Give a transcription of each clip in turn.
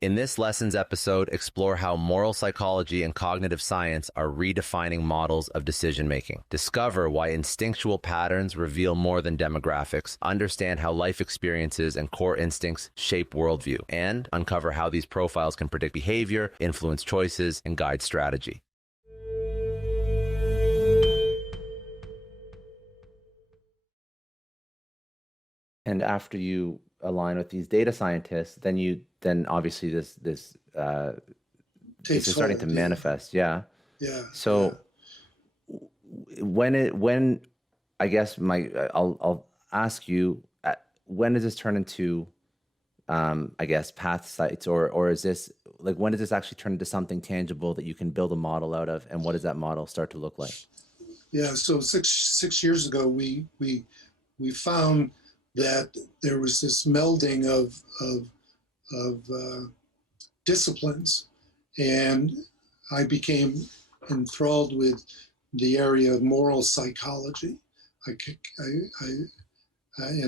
In this lessons episode, explore how moral psychology and cognitive science are redefining models of decision making. Discover why instinctual patterns reveal more than demographics, understand how life experiences and core instincts shape worldview, and uncover how these profiles can predict behavior, influence choices, and guide strategy. And after you align with these data scientists, then obviously this is Takes starting to hold. manifest. Yeah. Yeah. So when I guess I'll ask you, when does this turn into I guess path sites, or is this like, when does this actually turn into something tangible that you can build a model out of, and what does that model start to look like? Yeah. So six years ago, we found that there was this melding of disciplines, and I became enthralled with the area of moral psychology. And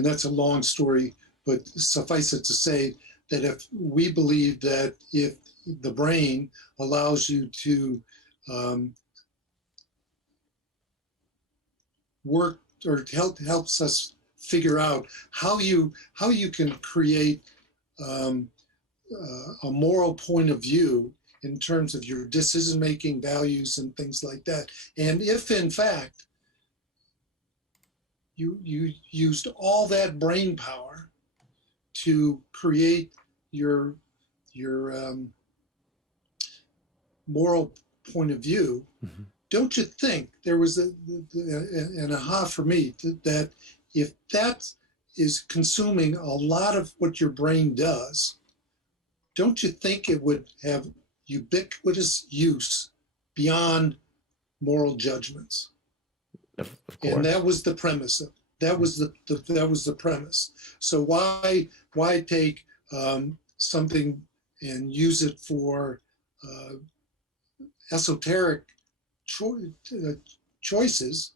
that's a long story, but suffice it to say that if we believe that if the brain allows you to work, or helps us figure out how you can create a moral point of view in terms of your decision making, values, and things like that. And if in fact you used all that brain power to create your moral point of view, mm-hmm. Don't you think there was an aha for me that if that is consuming a lot of what your brain does, don't you think it would have ubiquitous use beyond moral judgments? Of course. And that was the premise. That was the premise. So why take something and use it for esoteric choices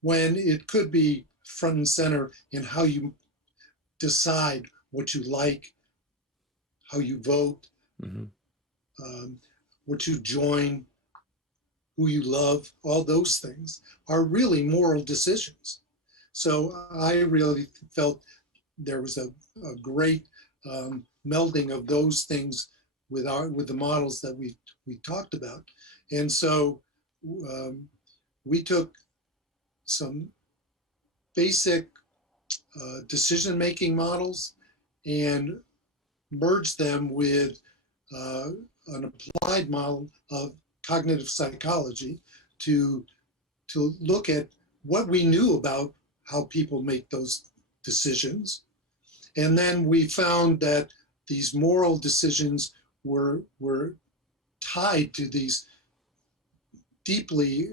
when it could be front and center in how you decide what you like, how you vote, mm-hmm. What you join, who you love. All those things are really moral decisions. So I really felt there was a great melding of those things with the models that we talked about. And so we took some basic decision-making models and merged them with an applied model of cognitive psychology to look at what we knew about how people make those decisions. And then we found that these moral decisions were tied to these deeply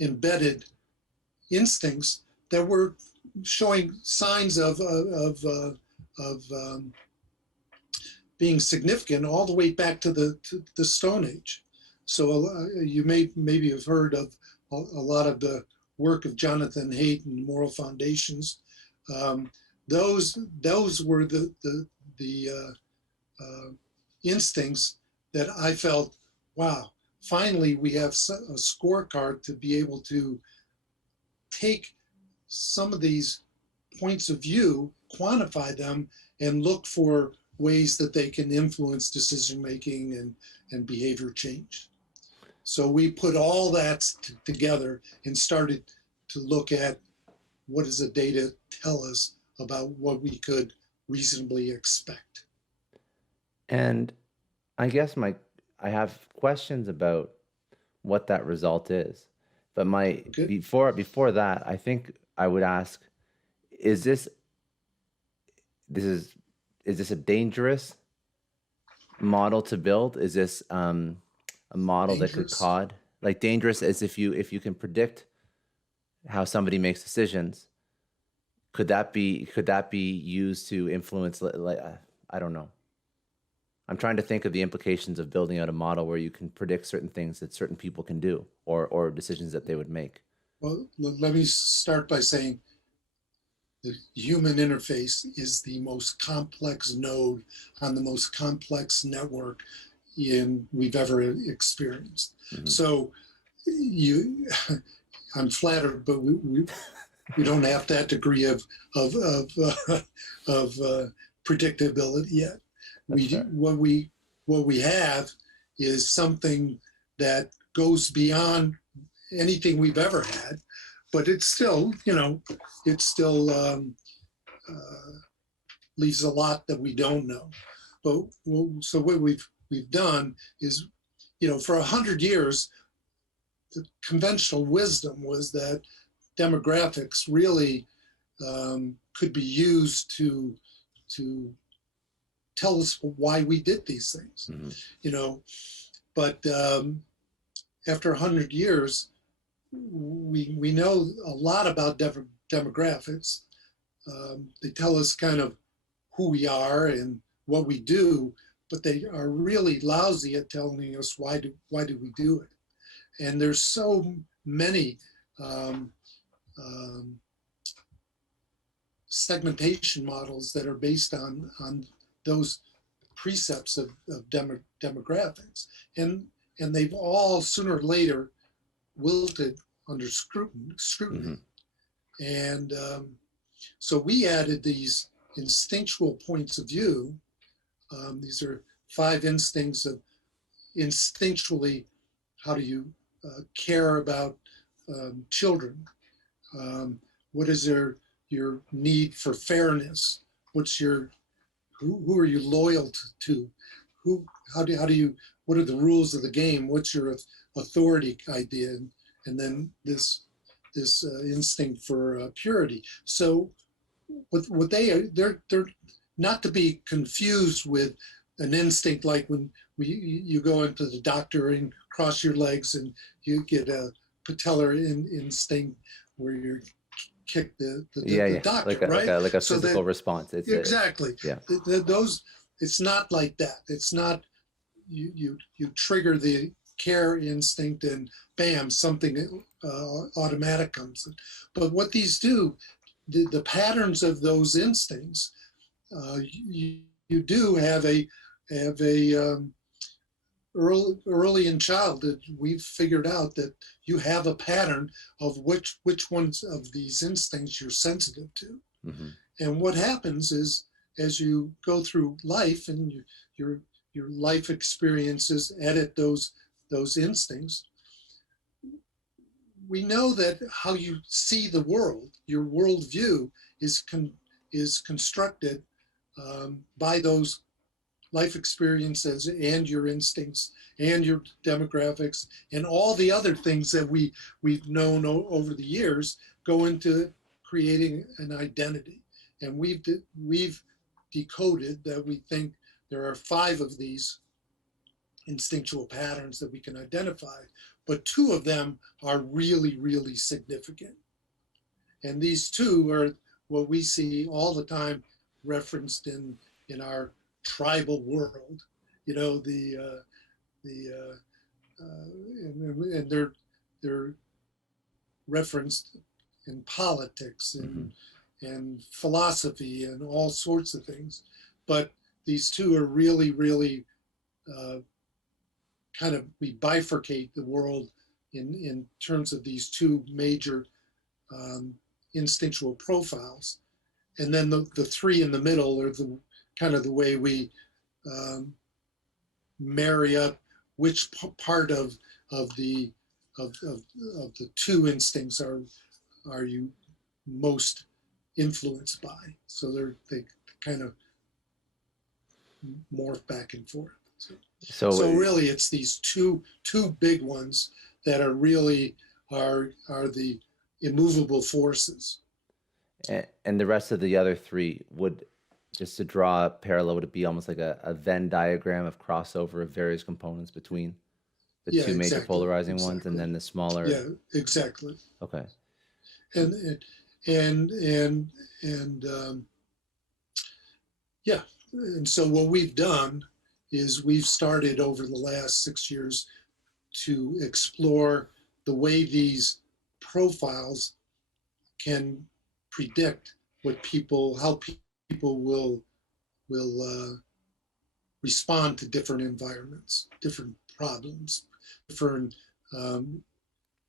embedded instincts that were showing signs of being significant all the way back to the Stone Age. So you maybe have heard of a lot of the work of Jonathan Haidt and Moral Foundations. Those were the instincts that I felt, wow, finally we have a scorecard to be able to take some of these points of view, quantify them, and look for ways that they can influence decision making and behavior change. So we put all that together and started to look at what does the data tell us about what we could reasonably expect. And I guess I have questions about what that result is. But before that, I think I would ask, is this a dangerous model to build? Is this a model dangerous that could cause, like, dangerous as if you can predict how somebody makes decisions? Could that be used to influence, like, I don't know. I'm trying to think of the implications of building out a model where you can predict certain things that certain people can do, or decisions that they would make. Well, let me start by saying the human interface is the most complex node on the most complex network we've ever experienced. Mm-hmm. So I'm flattered, but we don't have that degree of predictability yet. What we have is something that goes beyond anything we've ever had, but it's still, it still leaves a lot that we don't know. But so what we've done is, for 100 years, the conventional wisdom was that demographics really could be used to tell us why we did these things, But after 100 years, we know a lot about demographics. They tell us kind of who we are and what we do, but they are really lousy at telling us why do we do it. And there's so many segmentation models that are based on those precepts of demographics, and they've all sooner or later wilted under scrutiny. Mm-hmm. And so we added these instinctual points of view. These are 5 instincts of instinctually, how do you care about children? What is your need for fairness? What's who are you loyal to? How do you, what are the rules of the game? What's your authority idea? And then this instinct for purity. So what they're not to be confused with an instinct like when you go into the doctor and cross your legs and you get a patellar instinct where you're kick the doctor, right? Like a physical response. It's exactly. Those, it's not like that. It's not you trigger the care instinct and bam, something automatic comes in. But what these do, the patterns of those instincts, you do have a early in childhood, we've figured out that you have a pattern of which ones of these instincts you're sensitive to. Mm-hmm. And what happens is, as you go through life and your life experiences edit those instincts, we know that how you see the world, your worldview is constructed by those life experiences and your instincts and your demographics and all the other things that we've known over the years go into creating an identity. And we've decoded that we think there are 5 of these instinctual patterns that we can identify, but 2 of them are really, really significant. And these 2 are what we see all the time referenced in our tribal world, and they're referenced in politics and and philosophy and all sorts of things. But these 2 are really, really kind of, we bifurcate the world in terms of these 2 major instinctual profiles. And then the 3 in the middle are the kind of the way we marry up which part of the 2 instincts are you most influenced by. So they kind of morph back and forth. So really, it's these two big ones that are really are the immovable forces. And the rest of the other 3 would, just to draw a parallel, would it be almost like a Venn diagram of crossover of various components between the 2 major polarizing ones and then the smaller? Yeah, exactly. Okay. And yeah, and so what we've done is we've started over the last 6 years to explore the way these profiles can predict how people will respond to different environments, different problems, different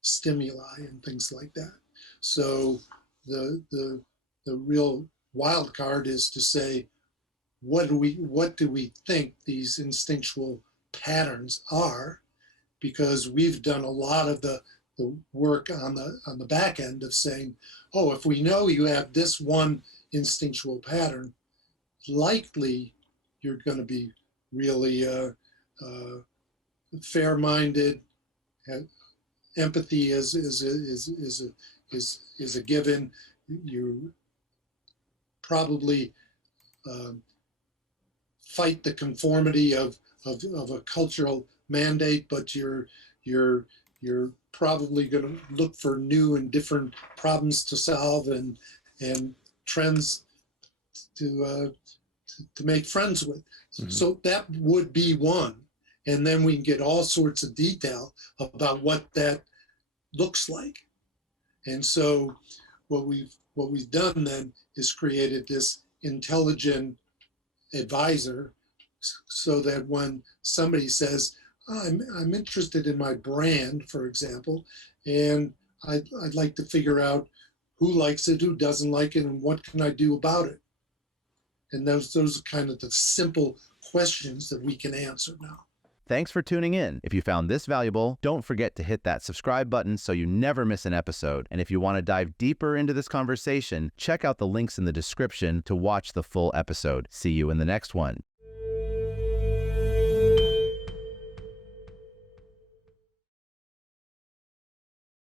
stimuli, and things like that. So the real wild card is to say, what do we think these instinctual patterns are? Because we've done a lot of the work on the back end of saying, oh, if we know you have this one instinctual pattern, likely you're going to be really fair-minded. Empathy is a given. You probably fight the conformity of a cultural mandate, but you're probably going to look for new and different problems to solve and trends to make friends with. Mm-hmm. So that would be one, and then we can get all sorts of detail about what that looks like. And so what we've done then is created this intelligent advisor, so that when somebody says, I'm interested in my brand, for example, and I'd like to figure out who likes it, who doesn't like it, and what can I do about it? And those are kind of the simple questions that we can answer now. Thanks for tuning in. If you found this valuable, don't forget to hit that subscribe button so you never miss an episode. And if you want to dive deeper into this conversation, check out the links in the description to watch the full episode. See you in the next one.